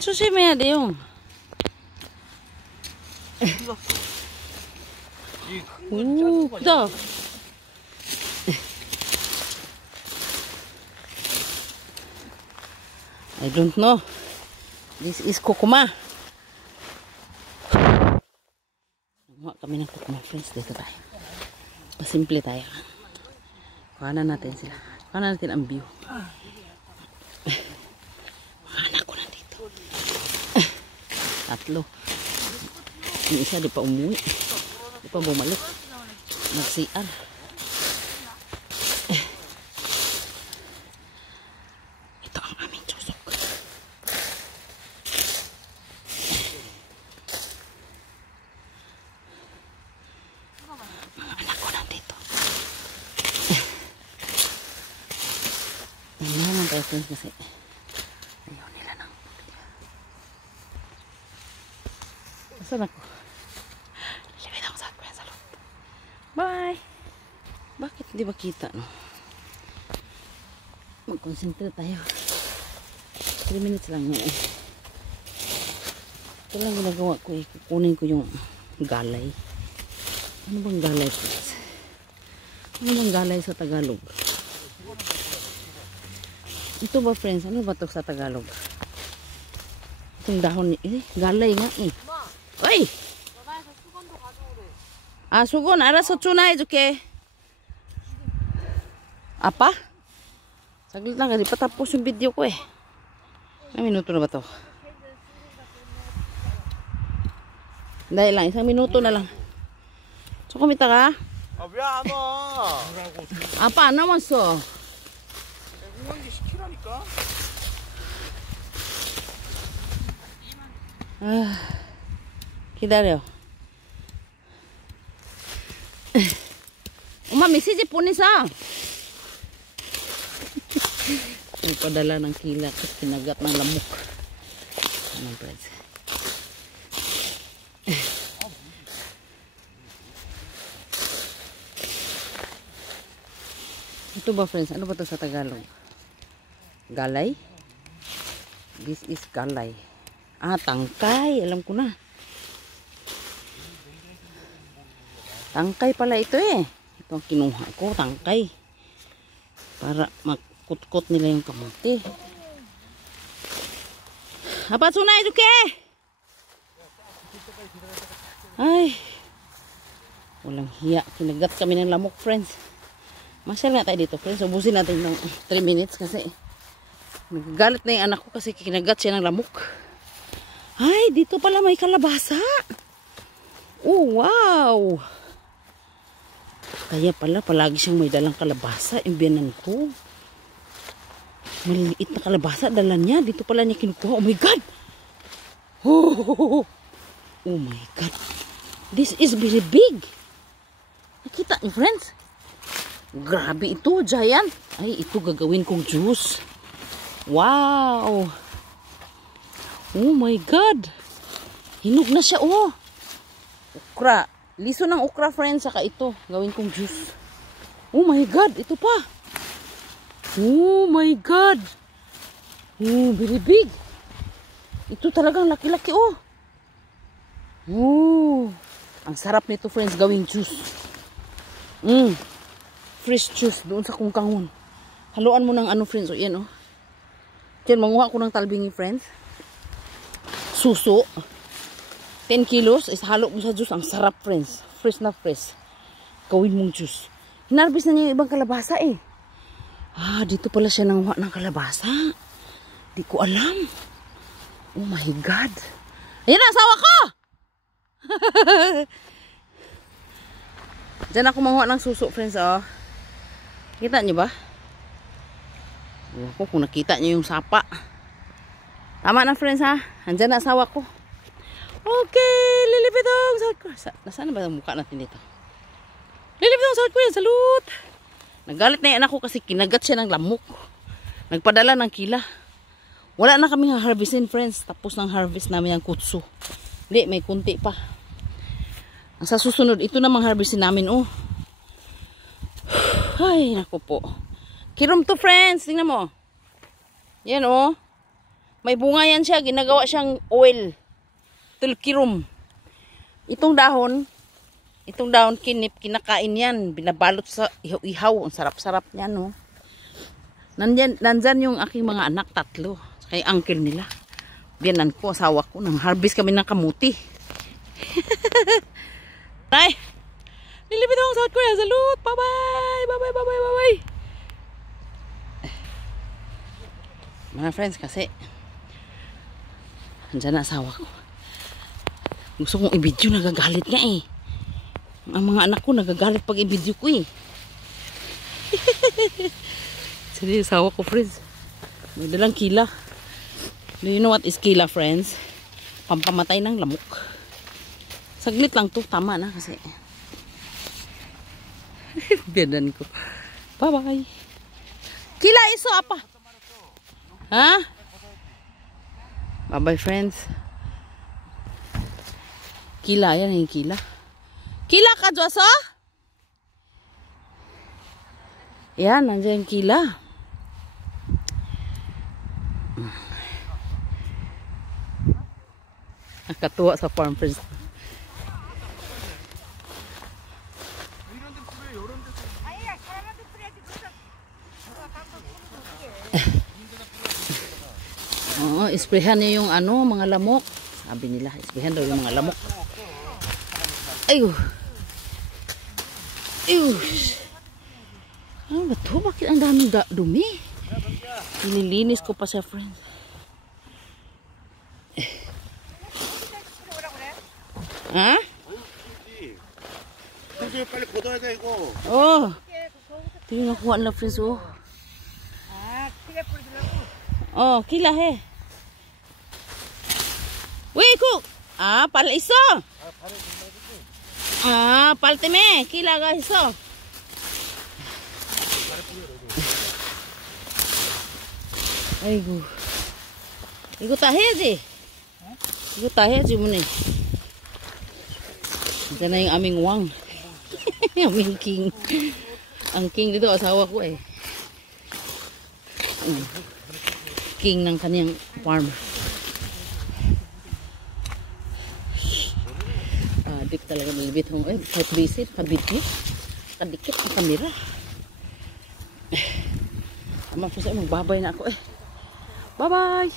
조심해야 돼요. 오, 크다. I don't know. This is kokuma. Nakuha kami ng kokuma, friends. Dito tayo. Pasimple tayo. Kuhanan natin sila. Kuhanan natin ang view. Mga anak ko na dito. Tatlo. Yung isa di pa umuwi. Di pa bumalik. Nag-CR. Ito ang aming tusok. Mga anak ko nandito. Naman tayo friends kasi ayaw nila ng saan ako? Limit ako sa akin sa loob. Bye! Bakit hindi ba kita, no? Mag-concentrate tayo. 3 minutes lang yun eh. Ito lang ginagawa ko eh. Kukunin ko yung galay. Ano bang galay, please? Ano bang galay sa Tagalog? Ito ba, friends? Ano ba ito sa Tagalog? Itong dahon eh. Galay nga eh. Oy! Ah, sugon. 알아서 전화해줄게. Apa? Saglit lang kasi patapos yung video ko eh. Ilang minuto na ba to? Dahil lang, 1 minuto na lang. So, kumita ka? Apa, 안 남았어. 아, 기다려. 엄마 메시지 보내서. Nagpadala ng kila at kinagat ng lamok. Anong friends? Ito ba friends? Ano ba ito sa Tagalog? Galay? This is galay. Ah, tangkay. Alam ko na. Tangkay pala ito eh. Ito ang kinuha ko. Tangkay. Para magkutkot nila yung kamote. Apa sunay duke? Ay. Walang hiya. Kinagat kami ng lamok friends. Masyal nga tayo dito friends. Ubusin natin ng 3 minutes kasi nagagalit na yung anak ko kasi kinagat siya ng lamok. Ay, dito pala may kalabasa. Oh, wow. Kaya pala, palagi siyang may dalang kalabasa. Yung biyanan ko. Maliliit na kalabasa, dala niya. Dito pala niya kinukuha. Oh my God. Oh my God. This is very big. Nakita niyo, friends? Grabe ito, giant. Ay, ito gagawin kong juice. Wow. Oh my God. Hinog na siya, oh. Okra. Liso ng okra, friends. Saka ito. Gawin kong juice. Oh my God. Ito pa. Oh my God. Oh, very big. Ito talagang laki-laki, oh. Oh. Ang sarap nito, friends. Gawin juice. Fresh juice. Doon sa kungkangon. Haluan mo ng ano, friends. O, yan, oh. Diyan, manguha ko ng talbingi, friends. Suso. 10 kilos is halo mo sa juice. Ang sarap, friends. Fresh na fresh. Gawin mong juice. Hinarbis na niya yung ibang kalabasa eh. Ah, dito pala siya nanguha ng kalabasa. Di ko alam. Oh my God. Ayan na, asawa ko! Diyan ako manguha ng suso, friends, oh. Kita niyo ba? Ako kung nakita niyo yung sapa. Tama na, friends, ha? Andyan na asawa ko. Okay, lilipitong sa nasaan ba ang mukha natin dito? Lilipitong sa kuya, salut! Nagalit na yung anak ko kasi kinagat siya ng lamok. Nagpadala ng kila. Wala na kaming harvestin, friends. Tapos ng harvest namin ang kutsu. Hindi, may kunti pa. Ang sa susunod, ito namang harvestin namin, oh. Ay, naku po. Kirom to, friends. Tingnan mo. Yan oh. May bunga yan siya. Ginagawa siyang oil. Tulkirum. Itong dahon kinakain yan. Binabalot sa ihaw-ihaw. Ang sarap-sarap niyan no. Nandyan yung aking mga anak, 3. Kay uncle nila. Biyanan ko, asawa ko. Nang harvest kami ng kamuti. Tay! Nilipit akong South Korea. Salute! Bye-bye! Bye-bye! Bye-bye! Bye-bye! Mga friends, kasi andyan na asawa ko. Gusto kong i-video, nagagalit nga eh. Ang mga anak ko nagagalit pag i-video ko eh. Sige, asawa ko friends. May dalang kila. Do you know what is kila friends? Pampamatay ng lamok. Saglit lang to, tama na kasi. Biyanan ko. Bye-bye. Kila iso apa? Ha? Bye-bye friends. Kila yan yung kila. Kila ka Joso? Yan, nandiyan yung kila. Nakatuwa sa farm friends. Oo, isprehan niyo yung ano, mga lamok. Sabi nila, isprehan daw yung mga lamok. Ayun. Ayun. Ano ba ito? Bakit ang daming dumi? Nililinis ko pa sa friends. Ha? 빨리 걷어야 돼 이거. Oh. Tingnan nakuha nila friends oh. Oh, kila he. Wih, cook. Pala iso. Palte me. Kila ga iso. Aigu. Iku tahe aja. Iku tahe aja muna. Ito na yung aming wang. Aming king. Ang king dito asawa ko eh. King ng kanyang farm. Dip talaga malibit hong kahit busy, kabityo. Kadikit ang kamera. Ama po sa'yo, magbabay na ako eh. Bye-bye!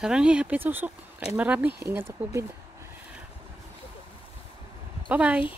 Saranghi, happy susok. Kain marami. Ingat sa COVID. Bye-bye!